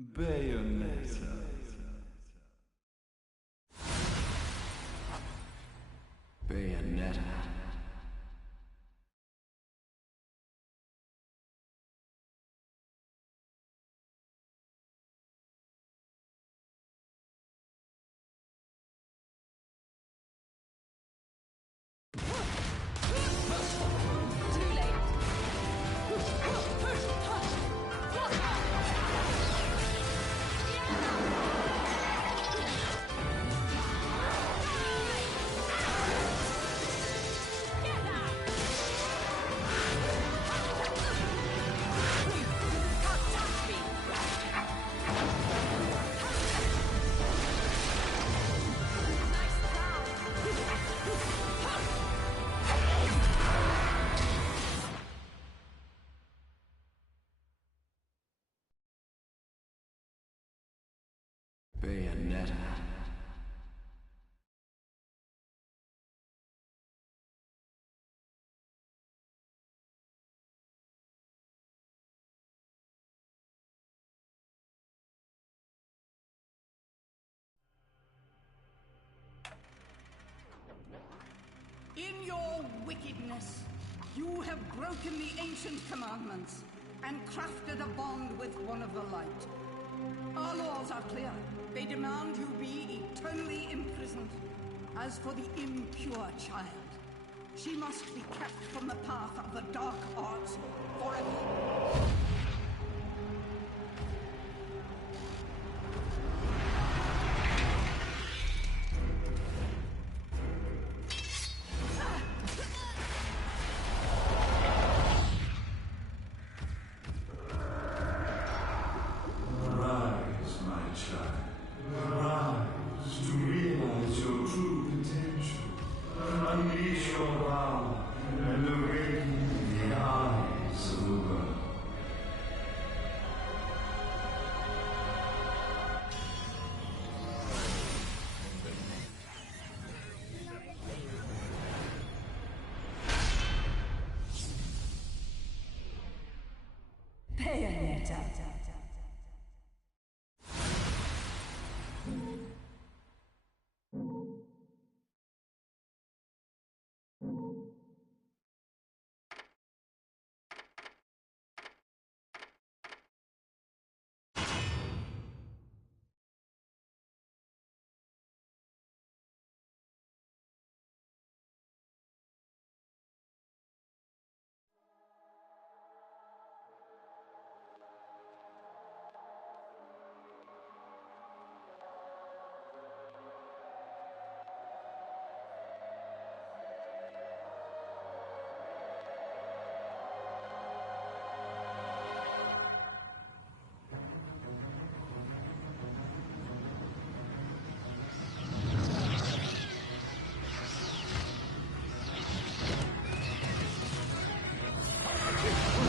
Bayonetta. Bayonetta. Bayonetta. In your wickedness, you have broken the ancient commandments and crafted a bond with one of the light. Our laws are clear. They demand you be eternally imprisoned. As for the impure child, she must be kept from the path of the dark arts forever. Bayonetta.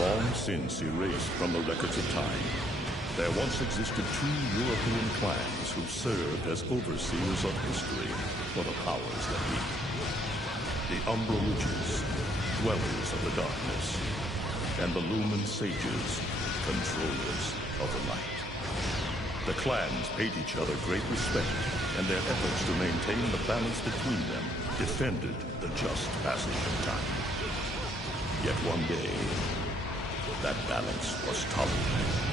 Long since erased from the records of time, there once existed two European clans who served as overseers of history for the powers that be. The Umbra Witches, dwellers of the darkness, and the Lumen Sages, controllers of the light. The clans paid each other great respect, and their efforts to maintain the balance between them defended the just passage of time. Yet one day, that balance was tolerated.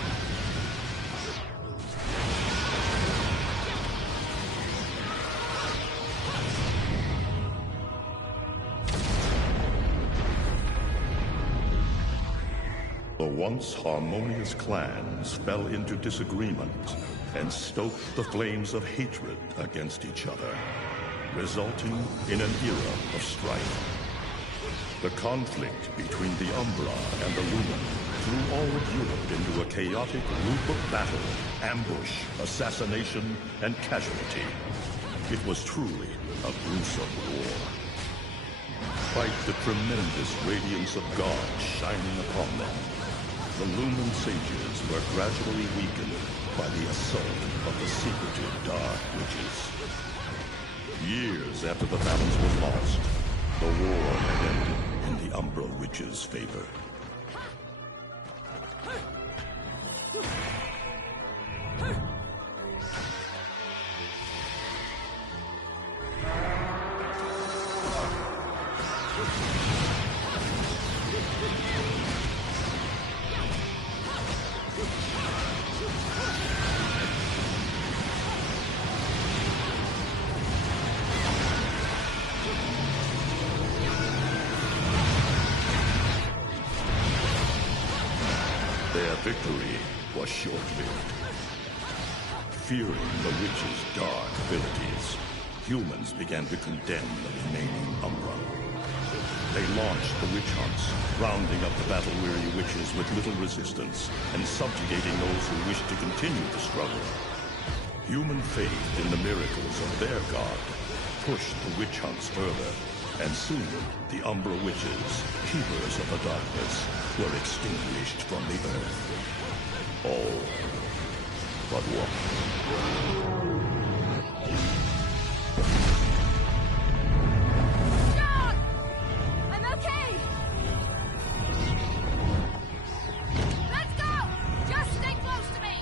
The once harmonious clans fell into disagreement and stoked the flames of hatred against each other, resulting in an era of strife. The conflict between the Umbra and the Lumen threw all of Europe into a chaotic loop of battle, ambush, assassination, and casualty. It was truly a gruesome war. Despite the tremendous radiance of God shining upon them, the Lumen Sages were gradually weakened by the assault of the secretive Dark Witches. Years after the balance was lost, the war had ended in the Umbra Witches' favor. victory was short-lived. Fearing the witch's dark abilities, humans began to condemn the remaining Umbra. They launched the witch hunts, rounding up the battle-weary witches with little resistance and subjugating those who wished to continue the struggle. Human faith in the miracles of their god pushed the witch hunts further, and soon the Umbra witches, keepers of the darkness, were extinguished from the earth. All but one. Dog! I'm okay! Let's go! Just stay close to me!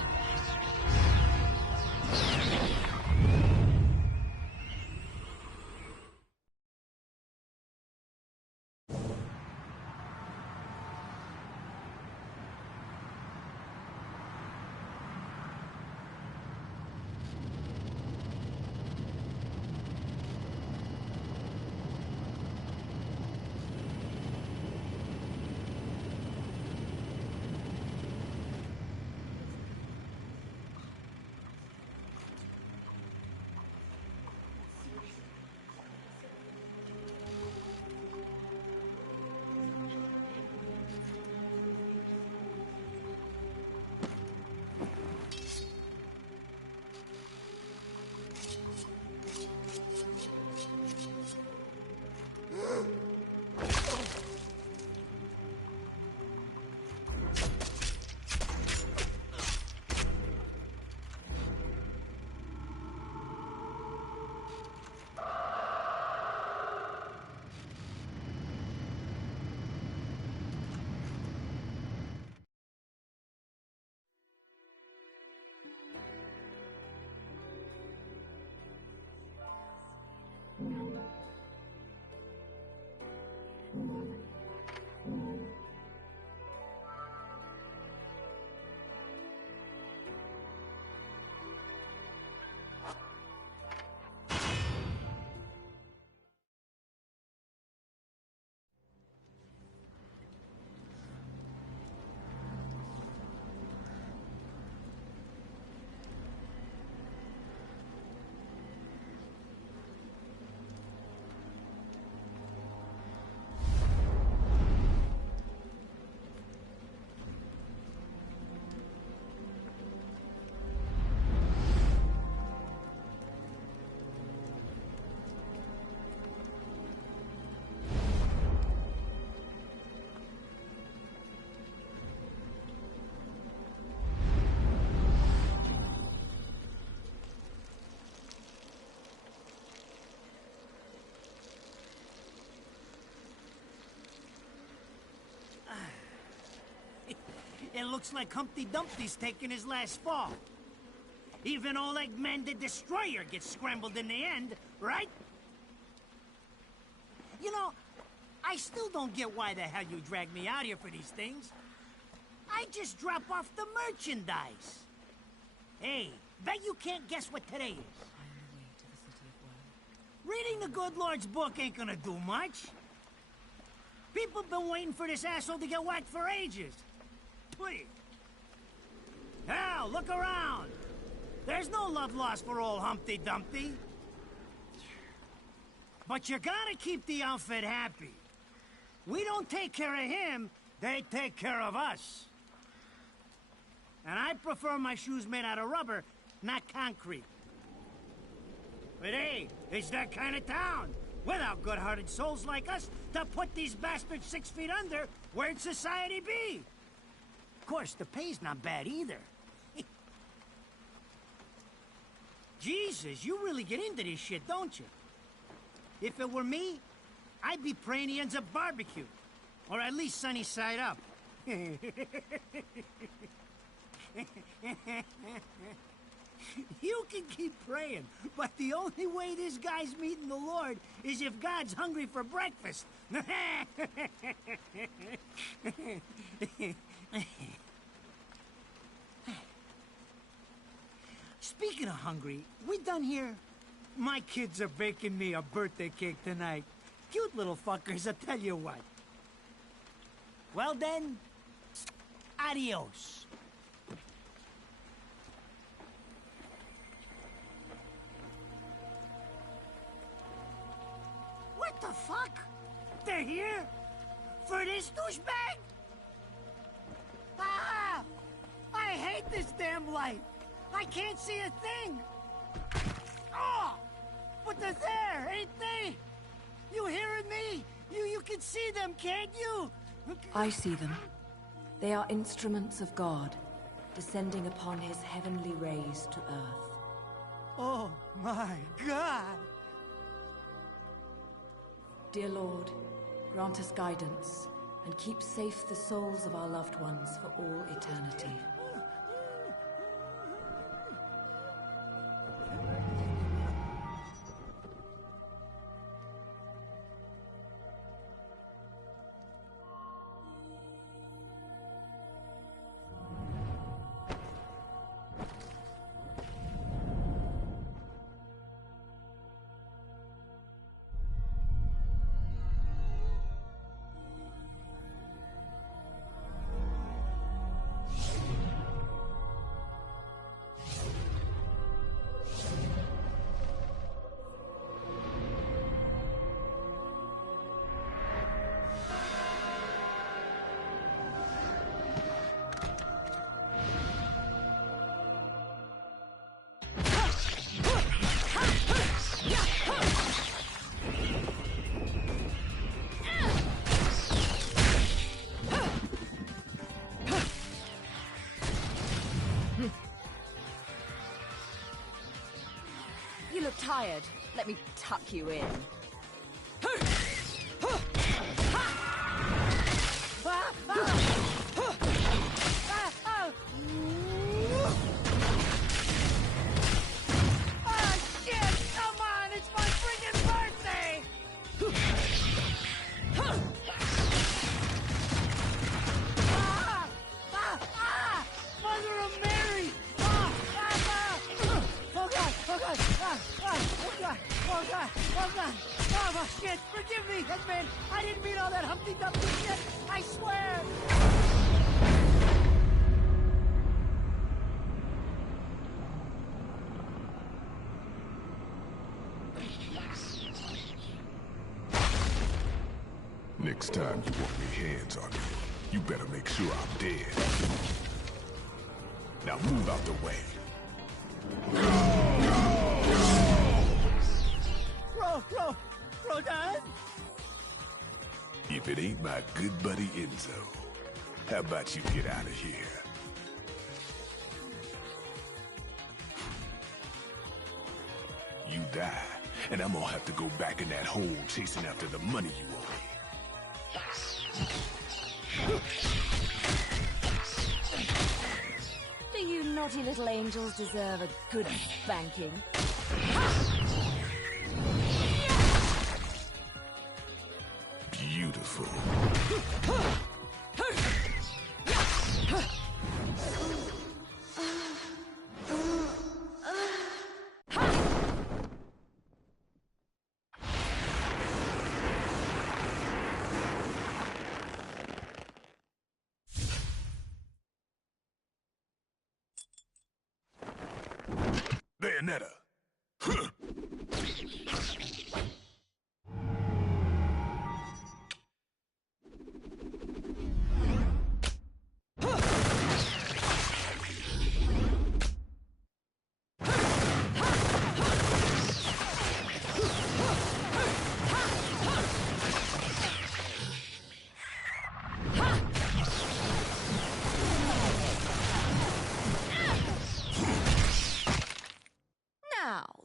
It looks like Humpty Dumpty's taking his last fall. Even old Eggman the Destroyer gets scrambled in the end, right? You know, I still don't get why the hell you dragged me out here for these things. I just drop off the merchandise. Hey, bet you can't guess what today is. Reading the good Lord's book ain't gonna do much. People been waiting for this asshole to get whacked for ages. Please. Hell, look around. There's no love lost for old Humpty Dumpty. But you gotta keep the outfit happy. We don't take care of him, they take care of us. And I prefer my shoes made out of rubber, not concrete. But hey, it's that kind of town. Without good-hearted souls like us to put these bastards 6 feet under, where'd society be? Of course, the pay's not bad either. Jesus, you really get into this shit, don't you? If it were me, I'd be praying he ends up barbecued. Or at least sunny side up. You can keep praying, but the only way this guy's meeting the Lord is if God's hungry for breakfast. Speaking of hungry, we done here? My kids are baking me a birthday cake tonight. Cute little fuckers, I tell you what. Well then, adios. We're here? For this douchebag? Ah! I hate this damn light! I can't see a thing! Oh! But they're there, ain't they? You hearing me? You can see them, can't you? I see them. They are instruments of God, descending upon his heavenly rays to earth. Oh my God! Dear Lord, grant us guidance, and keep safe the souls of our loved ones for all eternity. You look tired. Let me tuck you in. Oh, shit! Forgive me, Hitman! I didn't mean all that Humpty Dumpty shit! I swear! Next time you want me hands on me, you better make sure I'm dead. Now move out the way. Rodan? If it ain't my good buddy Enzo, how about you get out of here? You die, and I'm gonna have to go back in that hole chasing after the money you owe me. Do you naughty little angels deserve a good spanking? Beautiful. Bayonetta.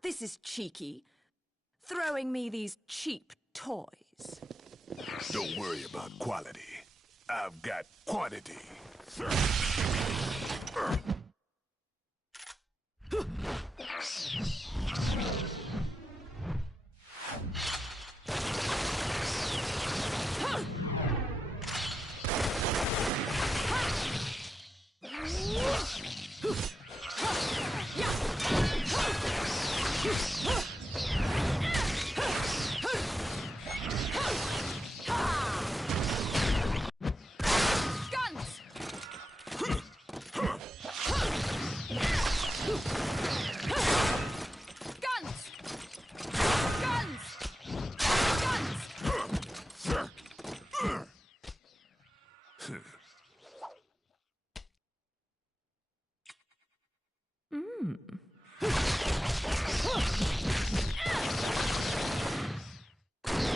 This is cheeky. Throwing me these cheap toys. Don't worry about quality. I've got quantity.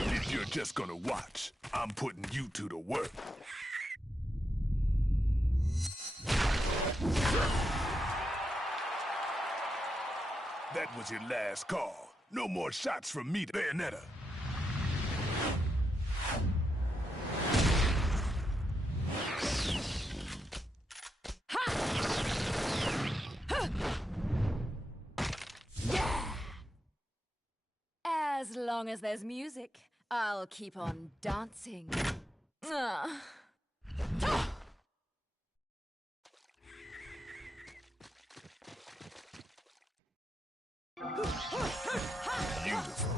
If you're just gonna watch, I'm putting you to the work. That was your last call. No more shots from me, Bayonetta. As long as there's music, I'll keep on dancing. Ah. Beautiful.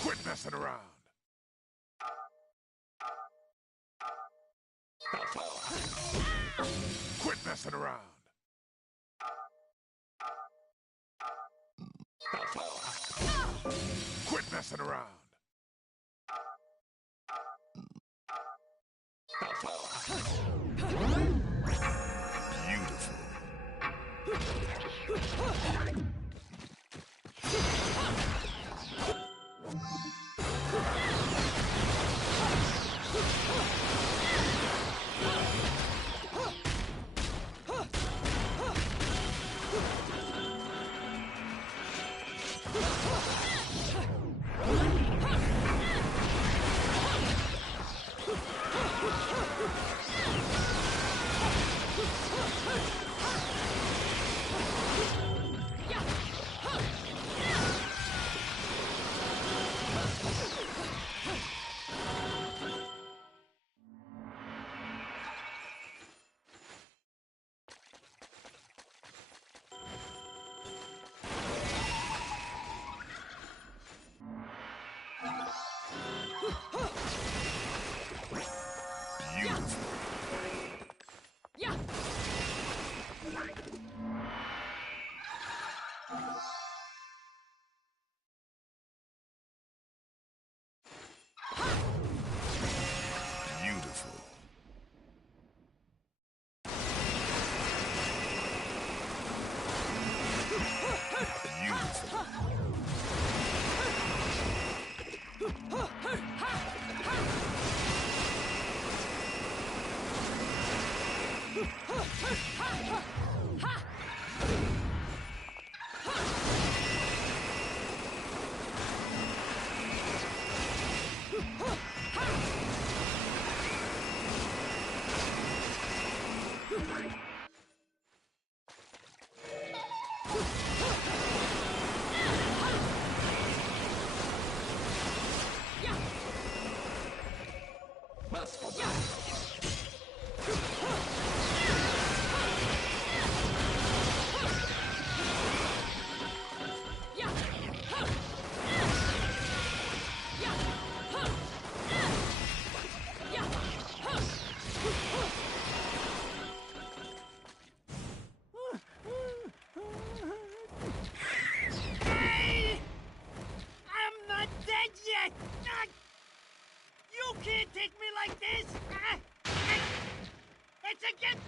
Quit messing around. Quit messing around. Quit messing around. Beautiful.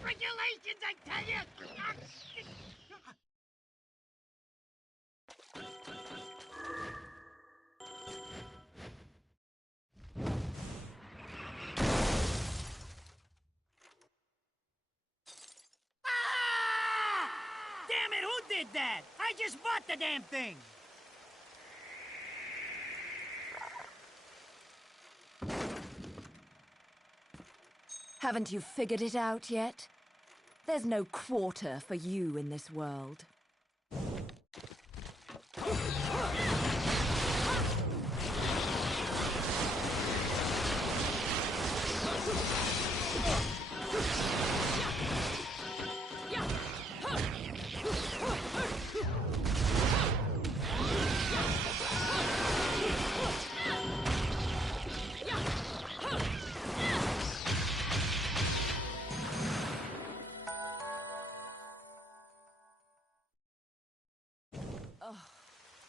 Regulations, I tell you! Ah! Damn it, who did that? I just bought the damn thing! Haven't you figured it out yet? There's no quarter for you in this world.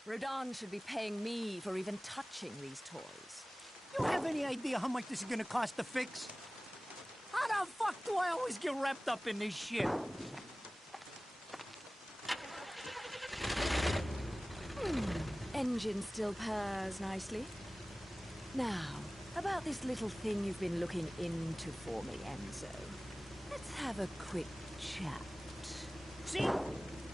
Rodan should be paying me for even touching these toys. You have any idea how much this is gonna cost to fix? How the fuck do I always get wrapped up in this shit? Engine still purrs nicely. Now, about this little thing you've been looking into for me, Enzo. Let's have a quick chat. See?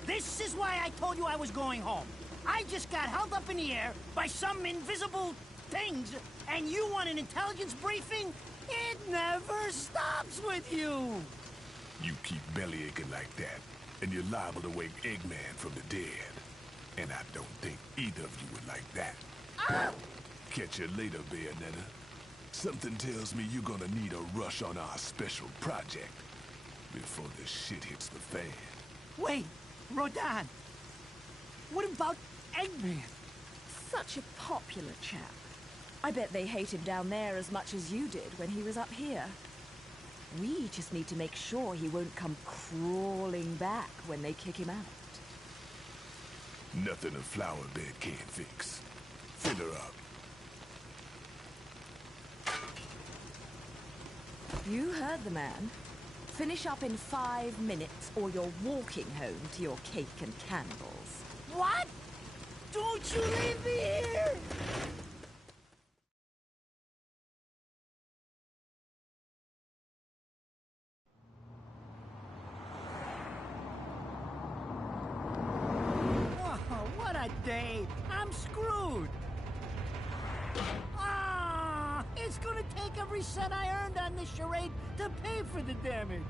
This is why I told you I was going home. I just got held up in the air by some invisible things, and you want an intelligence briefing? It never stops with you! You keep bellyaching like that, and you're liable to wake Eggman from the dead. And I don't think either of you would like that. Ah! Catch you later, Bayonetta. Something tells me you're gonna need a rush on our special project before the shit hits the fan. Wait, Rodan. What about Eggman? Such a popular chap. I bet they hate him down there as much as you did when he was up here. We just need to make sure he won't come crawling back when they kick him out. Nothing a flower bed can't fix. Fill her up. You heard the man. Finish up in 5 minutes or you're walking home to your cake and candles. What? Don't you leave me here! Oh, what a day! I'm screwed! Ah! It's gonna take every cent I earned on this charade to pay for the damage.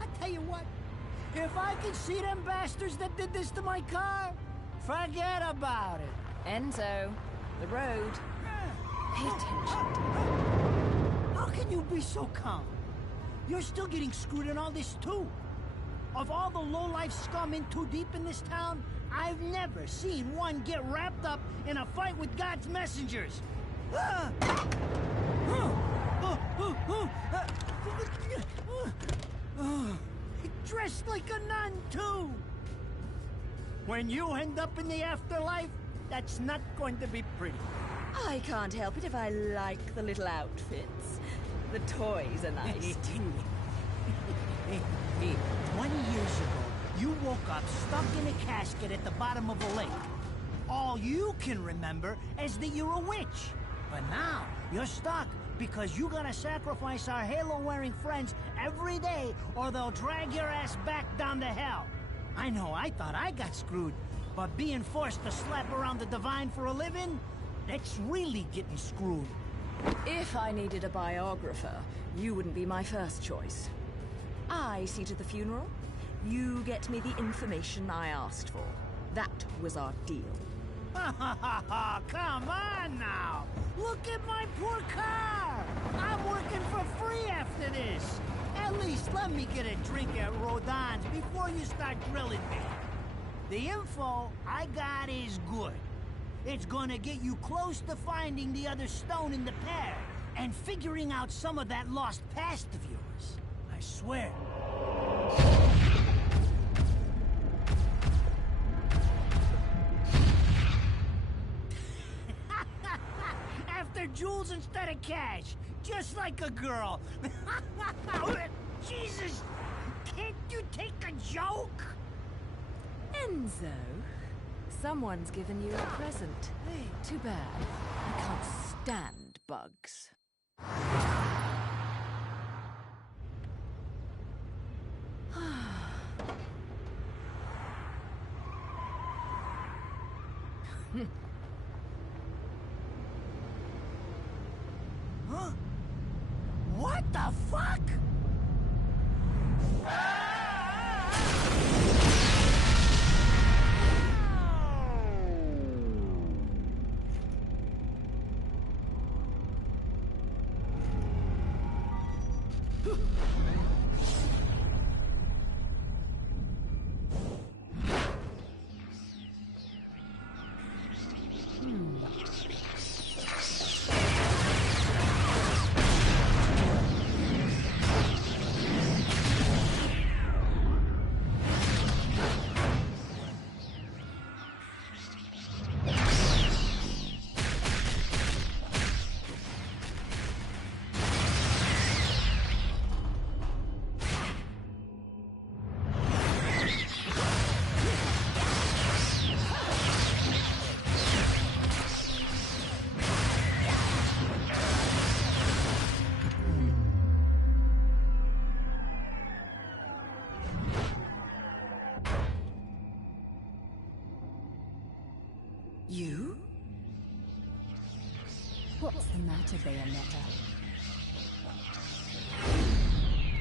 I tell you what, if I could see them bastards that did this to my car, forget about it. Enzo, the road. Pay attention. How can you be so calm? You're still getting screwed in all this too. Of all the low-life scum in too deep in this town, I've never seen one get wrapped up in a fight with God's messengers. Dressed like a nun, too. When you end up in the afterlife, that's not going to be pretty. I can't help it if I like the little outfits. The toys are nice, too. Hey, 20 years ago, you woke up stuck in a casket at the bottom of a lake. All you can remember is that you're a witch. But now, you're stuck because you gotta sacrifice our halo-wearing friends every day or they'll drag your ass back down to hell. I know, I thought I got screwed, but being forced to slap around the divine for a living, that's really getting screwed. If I needed a biographer, you wouldn't be my first choice. I see to the funeral. You get me the information I asked for. That was our deal. Come on now! Look at my poor car! I'm working for free after this! At least let me get a drink at Rodan's before you start grilling me. The info I got is good. It's gonna get you close to finding the other stone in the pair and figuring out some of that lost past of yours. I swear. After jewels instead of cash, just like a girl. Jesus, can't you take a joke? Enzo, someone's given you a present. Too bad. I can't stand bugs. Huh? What the fuck? You? What's the matter, Bayonetta?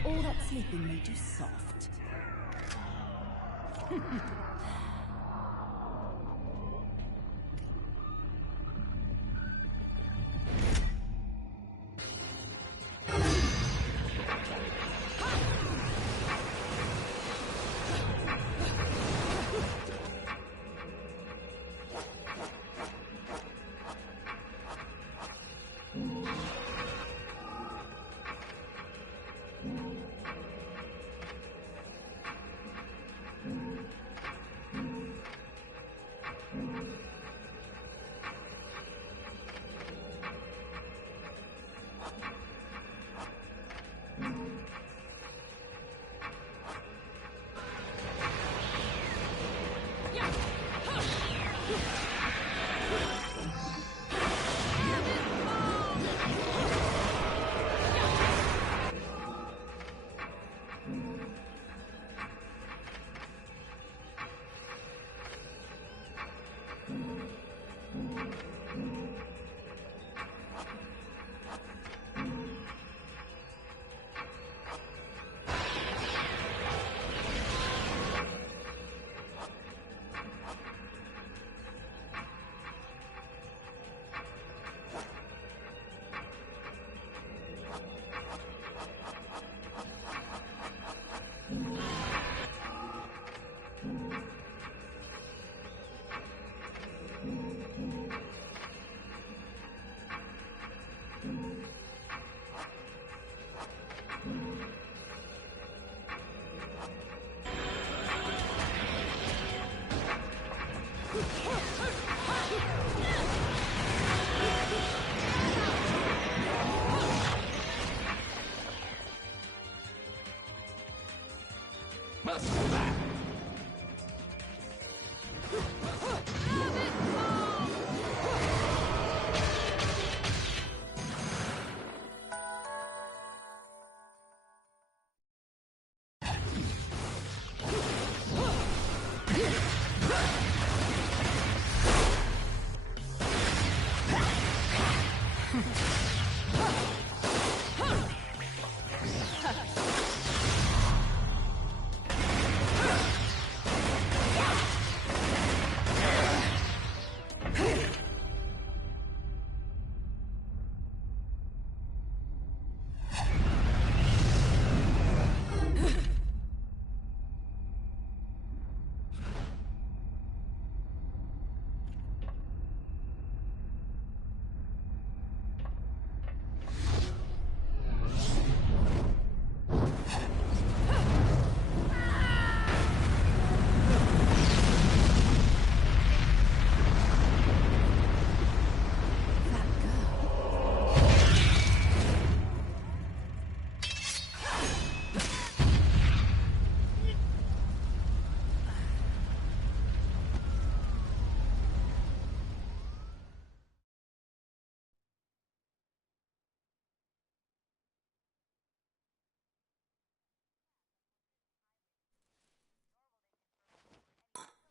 All that sleeping made you soft.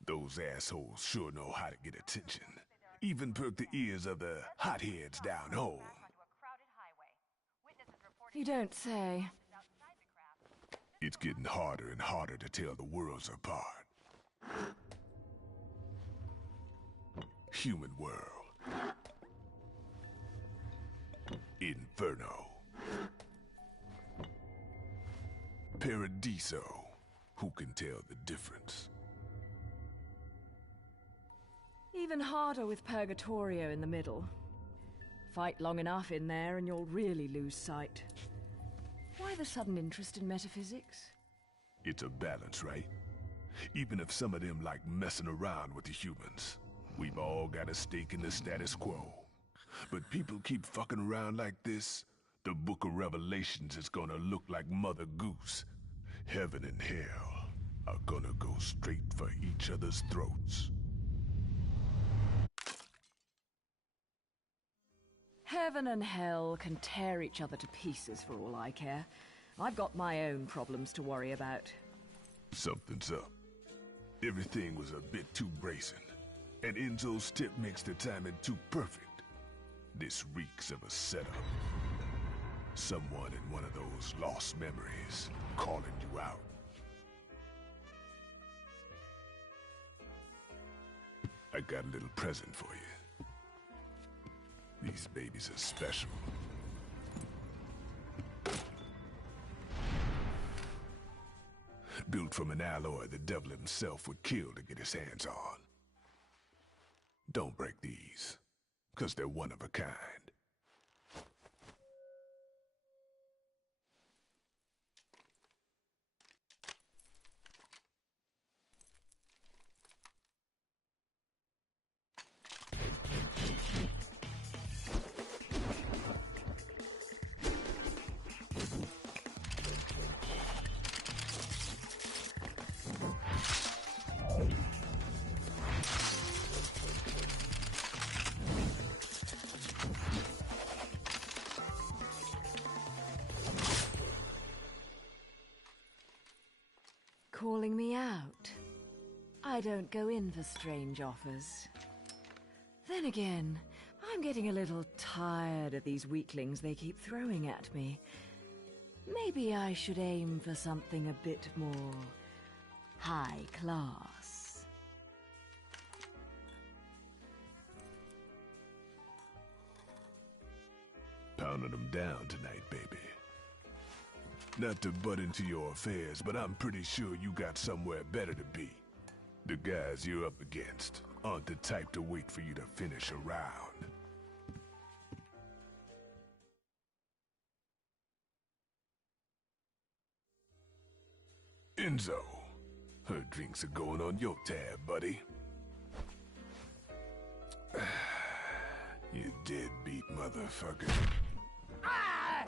Those assholes sure know how to get attention. Even perk the ears of the hotheads down home. You don't say. It's getting harder and harder to tell the worlds apart. Human world. Inferno. Paradiso. Who can tell the difference? Even harder with Purgatorio in the middle. Fight long enough in there and you'll really lose sight. Why the sudden interest in metaphysics? It's a balance, right? Even if some of them like messing around with the humans, we've all got a stake in the status quo. But people keep fucking around like this, the Book of Revelations is gonna look like Mother Goose. Heaven and hell are gonna go straight for each other's throats. Heaven and hell can tear each other to pieces for all I care. I've got my own problems to worry about. Something's up. Everything was a bit too bracing. And Enzo's tip makes the timing too perfect. This reeks of a setup. Someone in one of those lost memories calling you out. I got a little present for you. These babies are special. Built from an alloy the devil himself would kill to get his hands on. Don't break these, 'cause they're one of a kind. Calling me out? I don't go in for strange offers. Then again, I'm getting a little tired of these weaklings they keep throwing at me. Maybe I should aim for something a bit more high class. Pounding them down tonight, baby. Not to butt into your affairs, but I'm pretty sure you got somewhere better to be. The guys you're up against aren't the type to wait for you to finish a round. Enzo, her drinks are going on your tab, buddy. You deadbeat motherfucker. Ah!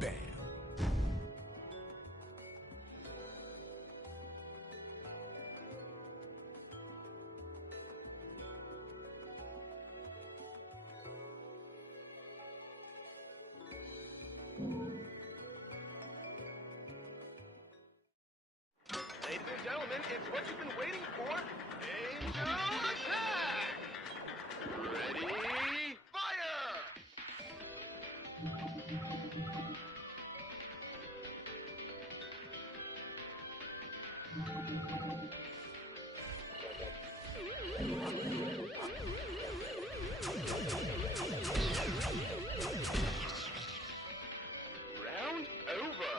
Bam. Ladies and gentlemen, it's what you've been waiting for. Angel attack! Ready, fire! Round over.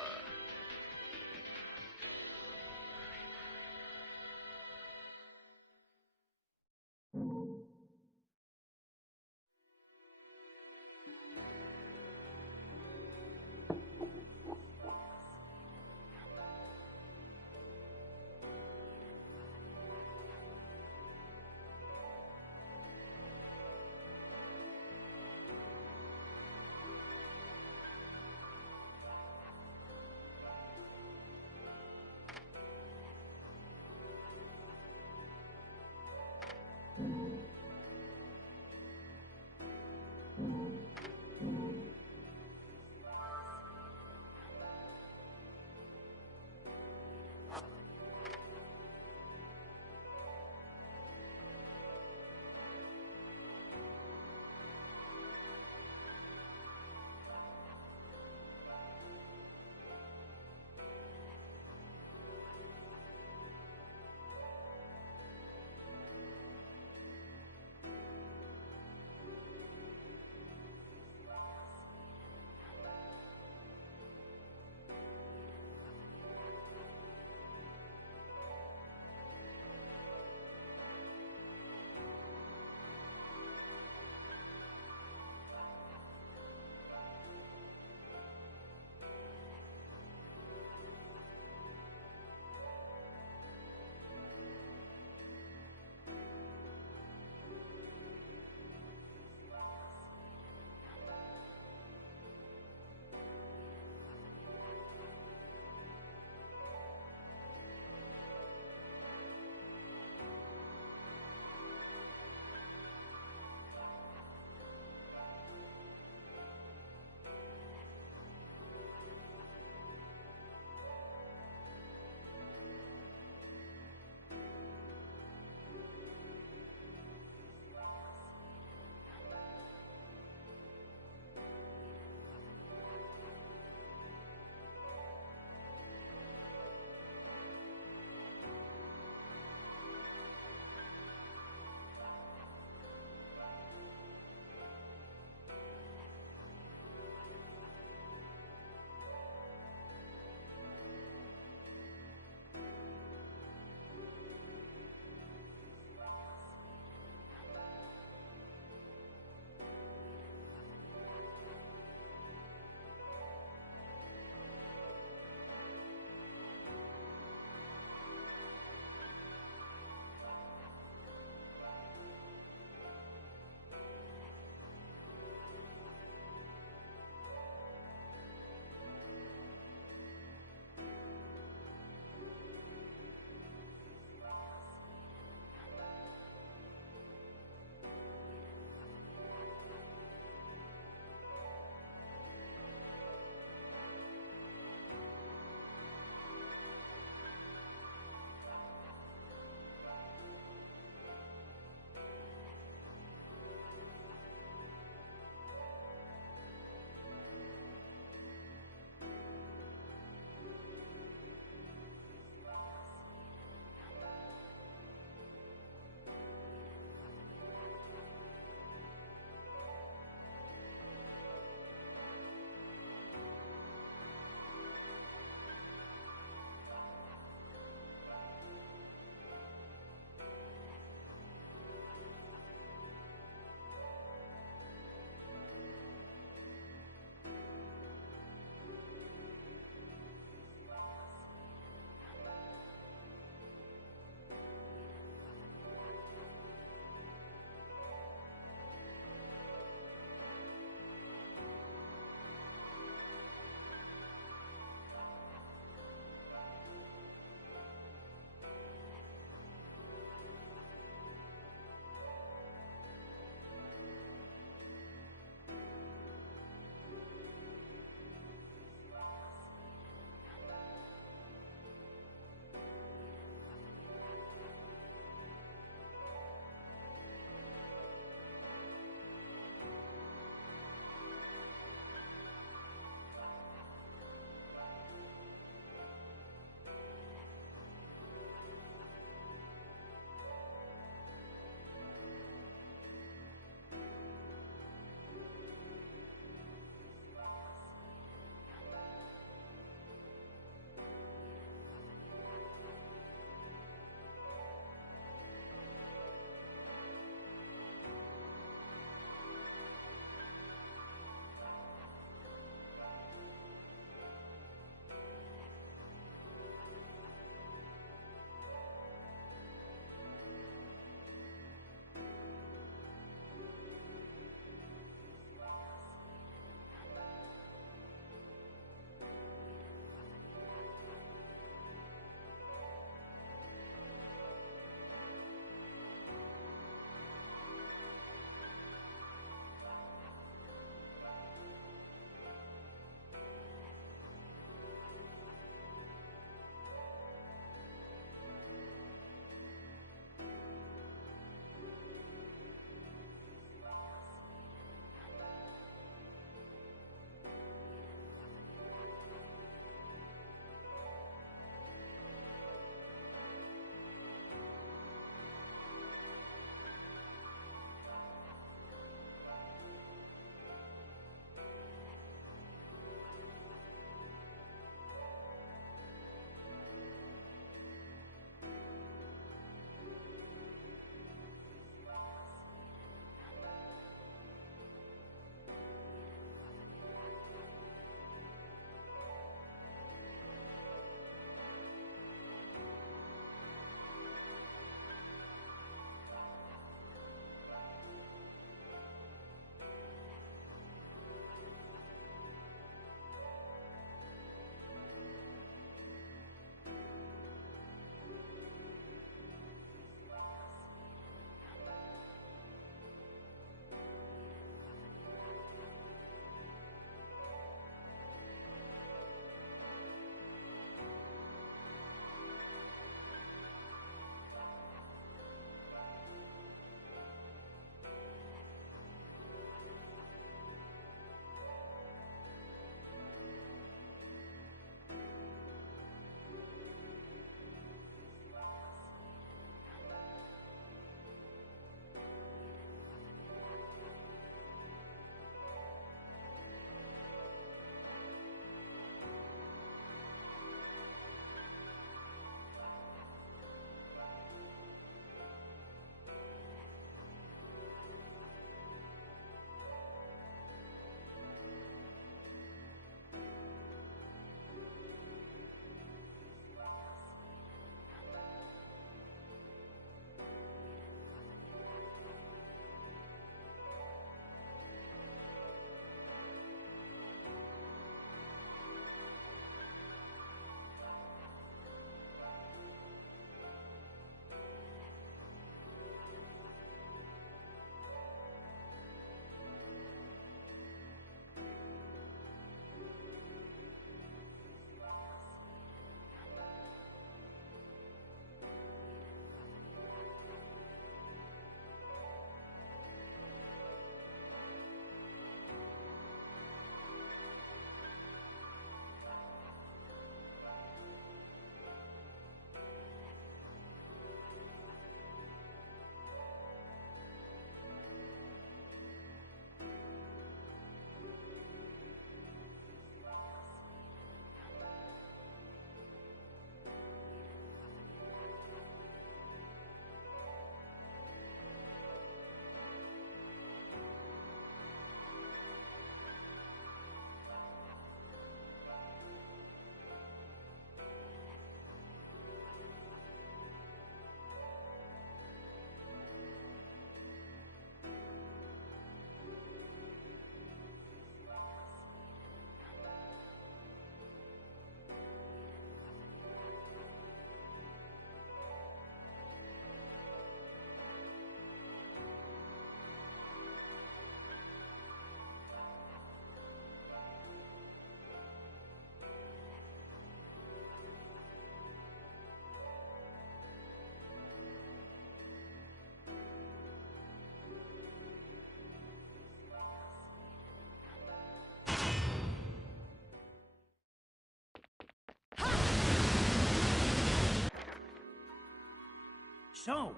So,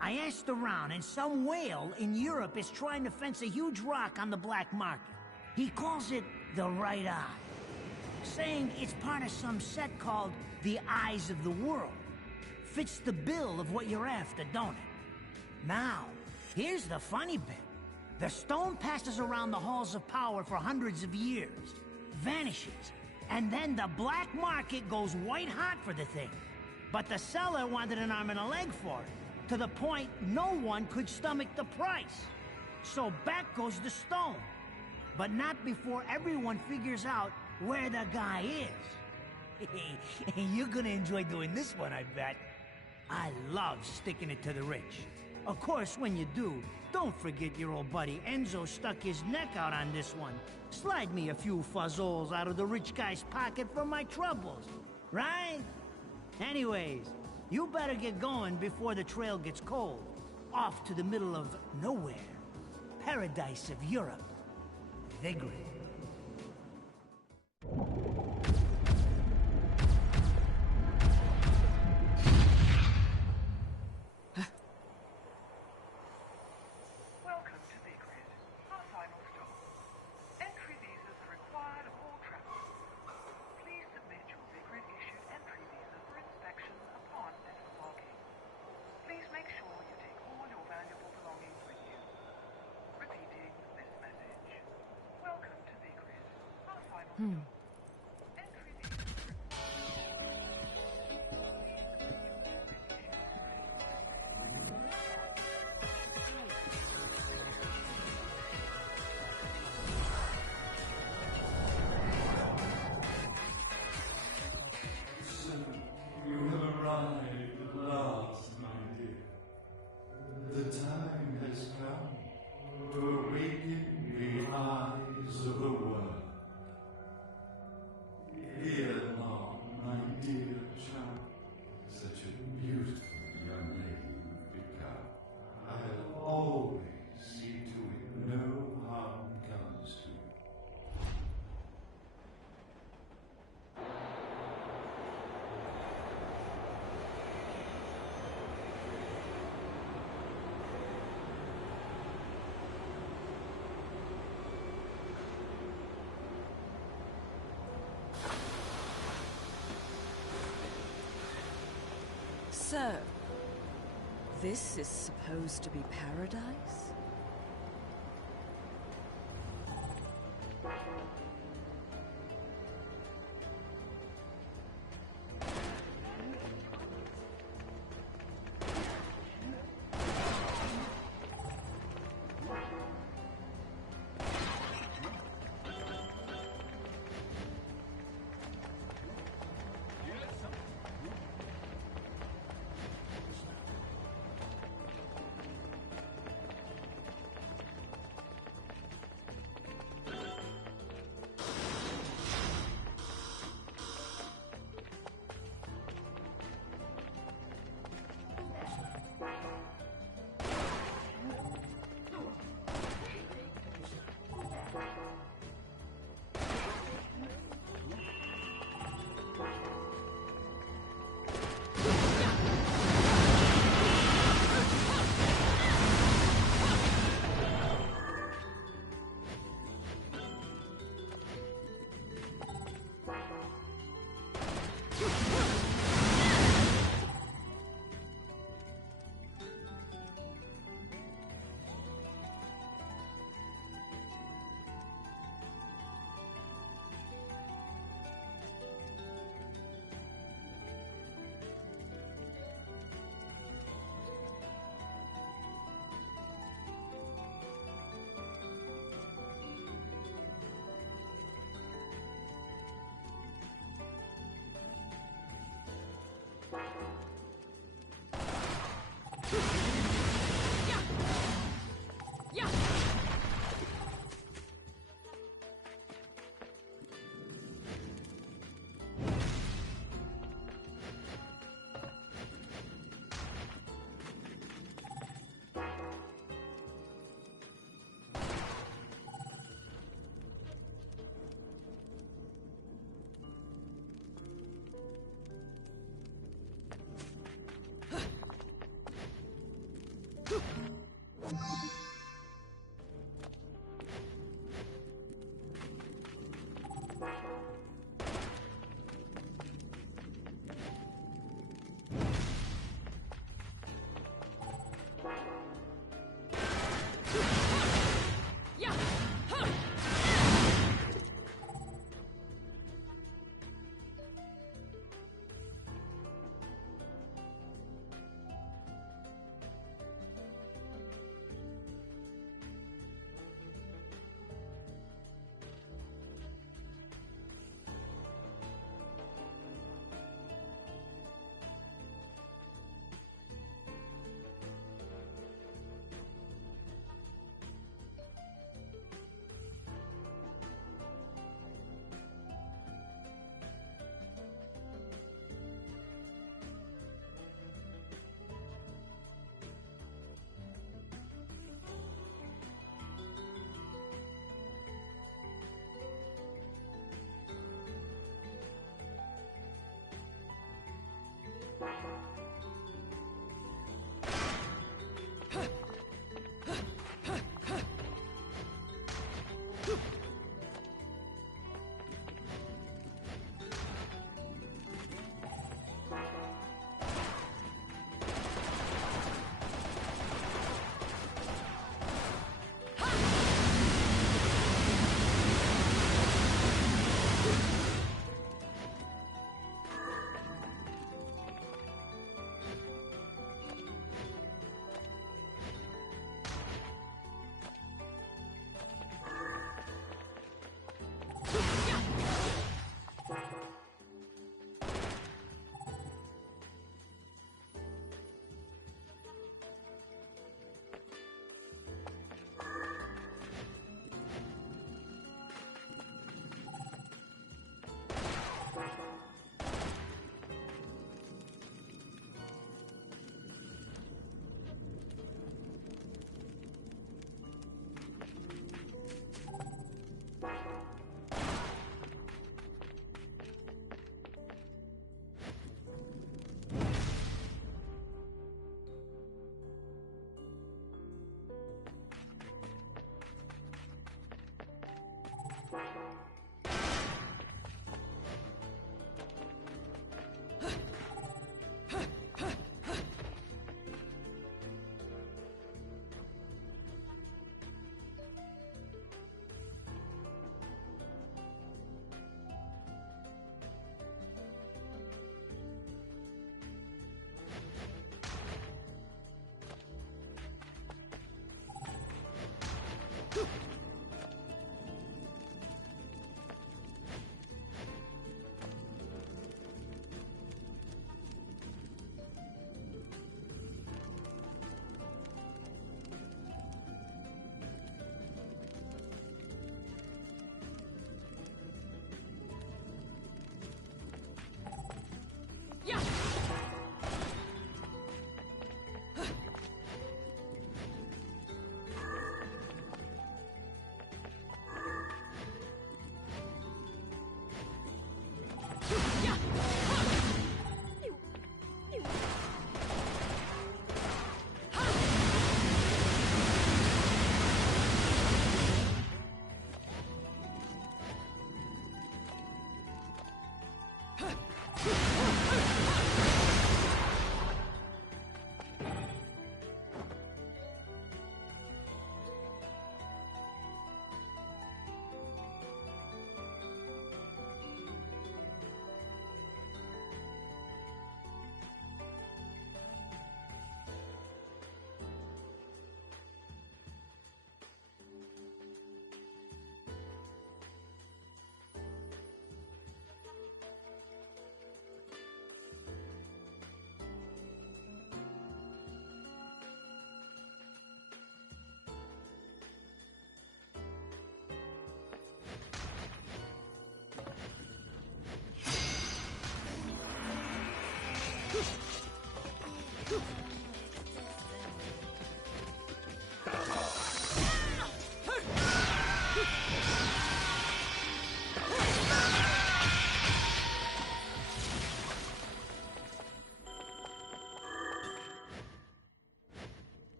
I asked around, and some whale in Europe is trying to fence a huge rock on the black market. He calls it the Right Eye, saying it's part of some set called the Eyes of the World. Fits the bill of what you're after, don't it? Now, here's the funny bit. The stone passes around the halls of power for hundreds of years, vanishes, and then the black market goes white hot for the thing. But the seller wanted an arm and a leg for it, to the point no one could stomach the price. So back goes the stone. But not before everyone figures out where the guy is. You're gonna enjoy doing this one, I bet. I love sticking it to the rich. Of course, when you do, don't forget your old buddy Enzo stuck his neck out on this one. Slide me a few fuzzoles out of the rich guy's pocket for my troubles, right? Anyways, you better get going before the trail gets cold. Off to the middle of nowhere. Paradise of Europe. Vigrid. Welcome to Vigrid, our final stop. Entry visas are required of all travelers. Please submit your Vigrid-issued entry visa for inspection upon disembarking. Please make sure you take all your valuable belongings with you. Repeating this message. Welcome to Vigrid, our final stop. Entry visas are So, you have arrived at last, my dear. The time has come to awaken the eyes of the world. Ere long, my dear child, such a beautiful young lady you've become. I'll always see to it no harm comes to you. So, this is supposed to be paradise?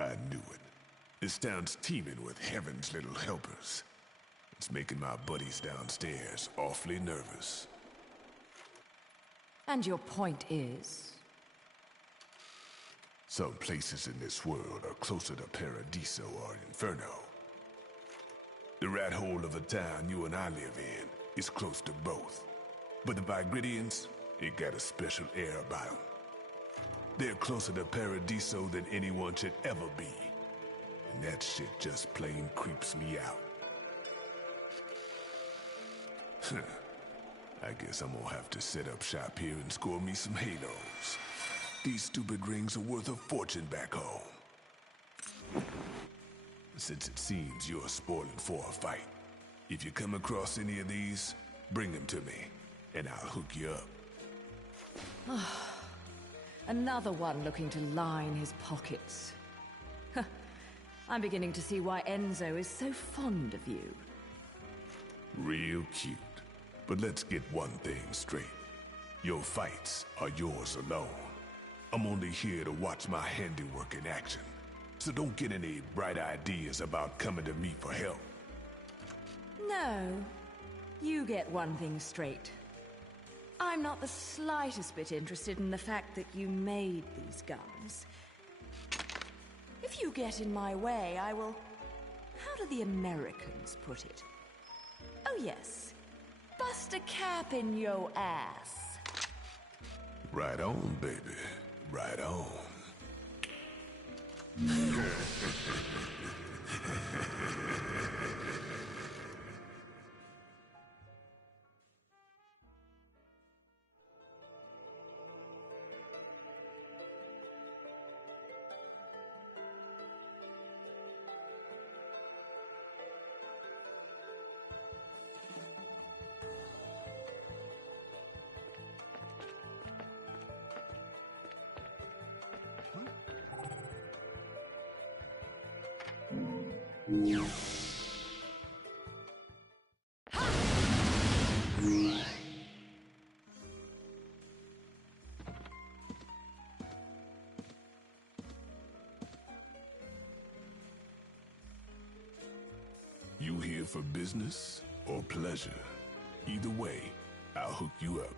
I knew it. This town's teeming with heaven's little helpers. It's making my buddies downstairs awfully nervous. And your point is? Some places in this world are closer to Paradiso or Inferno. The rat hole of a town you and I live in is close to both. But the Vigridians, it got a special air about them. They're closer to Paradiso than anyone should ever be. And that shit just plain creeps me out. I guess I'm gonna have to set up shop here and score me some halos. These stupid rings are worth a fortune back home. Since it seems you're spoiling for a fight, if you come across any of these, bring them to me, and I'll hook you up. Another one looking to line his pockets. I'm beginning to see why Enzo is so fond of you. Real cute. But let's get one thing straight. Your fights are yours alone. I'm only here to watch my handiwork in action. So don't get any bright ideas about coming to me for help. No. You get one thing straight. I'm not the slightest bit interested in the fact that you made these guns. If you get in my way, I will... How do the Americans put it? Oh yes. Bust a cap in your ass. Right on, baby. Right on. You here for business or pleasure? Either way, I'll hook you up.